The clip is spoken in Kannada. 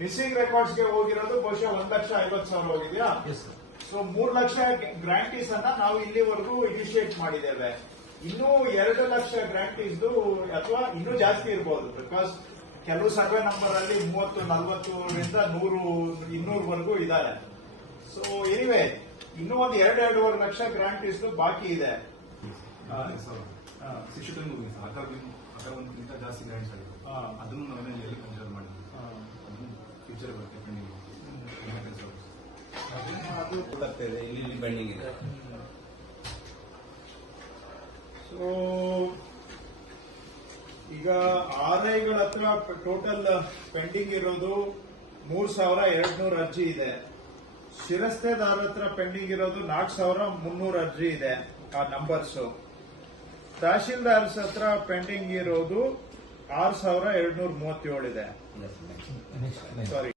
ಮಿಸ್ಸಿಂಗ್ ರೆಕಾರ್ಡ್ಸ್ಗೆ ಹೋಗಿರೋದು ಬಹುಶಃ ಒಂದ್ ಲಕ್ಷ ಐವತ್ತು ಸಾವಿರ ಹೋಗಿದೆಯಾ? ಸೊ ಮೂರ್ ಲಕ್ಷ ಗ್ರಾಂಟೀಸ್ ಅನ್ನ ನಾವು ಇಲ್ಲಿವರೆಗೂ ಇನಿಷಿಯೇಟ್ ಮಾಡಿದ್ದೇವೆ. ಇನ್ನೂ ಎರಡು ಲಕ್ಷ ಗ್ರಾಂಟೀಸ್ದು ಅಥವಾ ಇನ್ನೂ ಜಾಸ್ತಿ ಇರಬಹುದು ಬಿಕಾಸ್ ಕೆಲವು ಸರ್ವೆ ನಂಬರ್ ಅಲ್ಲಿ ಮೂವತ್ತು ನಲವತ್ತರಿಂದ ನೂರು ಇನ್ನೂರವರೆಗೂ ಇದ್ದಾರೆ ಸೊ ಎನಿವೆ ಇನ್ನೂ ಒಂದು ಎರಡು ಎರಡೂವರೆ ಲಕ್ಷ ಗ್ರಾಂಟೀಸ್ ಬಾಕಿ ಇದೆ. ಶಿಕ್ಷಕ ಶಿಕ್ಷಕರಿಗೆ ಜಾಸ್ತಿ ಗ್ರಾಂಟ್ಸ್. ಅದನ್ನು ನಾವೇನೇ ಫ್ಯೂಚರ್ ಬರುತ್ತೆ ಇಲ್ಲಿ ಇಲ್ಲಿ ಪೆಂಡಿಂಗ್ ಇದೆ. ಸೊ ಈಗ ಆರ್ ಹತ್ರ ಟೋಟಲ್ ಪೆಂಡಿಂಗ್ ಇರೋದು ಮೂರ್ ಸಾವಿರ ಎರಡ್ ನೂರು ಅರ್ಜಿ ಇದೆ. ಶಿರಸ್ತೆದಾರ ಹತ್ರ ಪೆಂಡಿಂಗ್ ಇರೋದು ನಾಲ್ಕು ಸಾವಿರ ಮುನ್ನೂರು ಅರ್ಜಿ ಇದೆ, ಆ ನಂಬರ್ಸ್ ತಹಶೀಲ್ದಾರ್ಸ್ ಹತ್ರ ಪೆಂಡಿಂಗ್ ಇರೋದು ಆರು ಸಾವಿರ ಎರಡ್ ನೂರ ಮೂವತ್ತೇಳು ಇದೆ. ಸಾರಿ